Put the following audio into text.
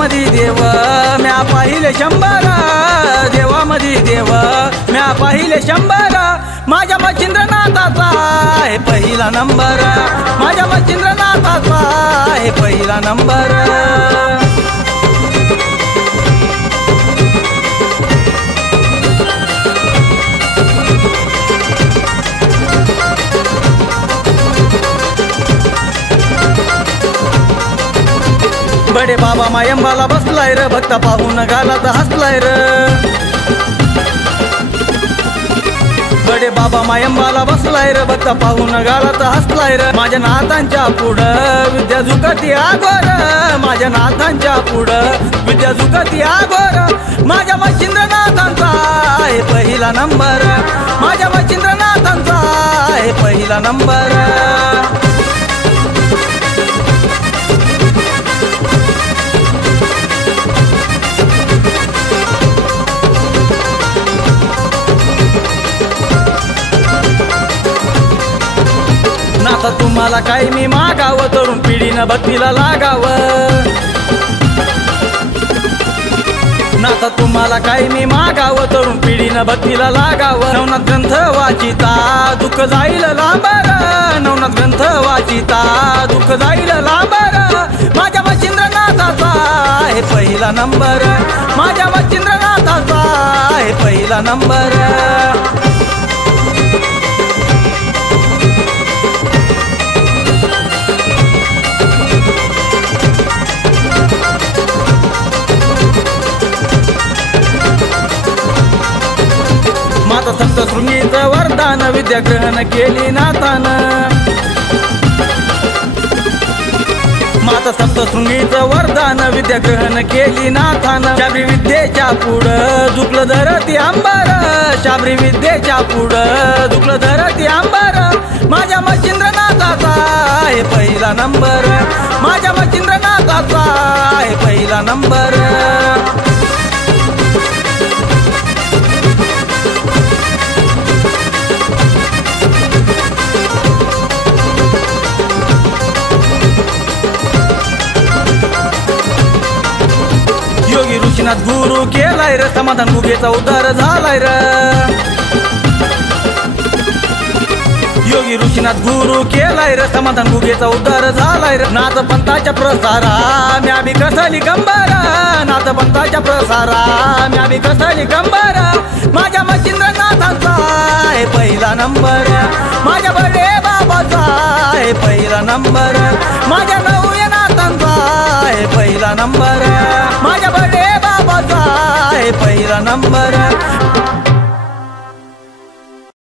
देवामधी देव म्या पाहिले 100 देवामधी देव म्या पाहिले 100 माझ्या मच्छिंद्रनाथाचा आहे पहिला नंबर माझ्या मच्छिंद्रनाथाचा आहे पहिला नंबर बडे बाबा मायंबाला बसलाय र भक्त पाहून गालात हसलाय र बडे बाबा मायंबाला बसलाय र भक्त पाहून गालात हसलाय र माझ्या नाथांच्या पुढं विद्या झुकती आगोर माझ्या नाथांच्या पुढं विद्या झुकती आगोर माझ्या मच्छिंद्रनाथांचा आहे पहिला नंबर माझ्या मच्छिंद्रनाथांचा आहे पहिला नंबर नाथ तुम्हाला काय मी मागावं तरुण पिढीनं भक्तीला लागावं नाथ तुम्हाला काय मी मागावं तरुण पिढीनं भक्तीला लागावं नवनाथ ग्रंथ वाचिता दुःख जाईल लांबर नवनाथ ग्रंथ वाचिता दुःख जाईल लांबर माझ्या मच्छिंद्रनाथाचा आहे पहिला नंबर माझ्या मच्छिंद्रनाथाचा आहे पहिला नंबर माता सप्तशृंगीचं वरदान विद्या ग्रहण केली नाथानं माता सप्तशृंगीचं वरदान विद्या ग्रहण केली नाथानं शाबरी विद्येच्या पुढं झुकलं धरती अंबर शाबरी विद्येच्या पुढं झुकलं धरती अंबर माझ्या मच्छिंद्रनाथाचा आहे पहिला नंबर माझ्या मच्छिंद्रनाथाचा आहे पहिला नंबर योगी ऋषीनाथ गुरु केलाय र समाधान गुगेचा उद्धार झालाय र योगी ऋषीनाथ गुरु केलाय र समाधान गुगेचा उद्धार झालाय र नाथ पंथाच्या प्रसारा म्या बी कसली गंबर नाथ पंथाच्या प्रसारा म्या बी कसली गंबर माझ्या मच्छिंद्रनाथांचा आहे पहिला नंबर माझ्या बडे बाबाचा आहे पहिला नंबर माझ्या नवनाथांचा आहे पहिला नंबर माझ्या बडे बाबाचा आहे पहिला नंबर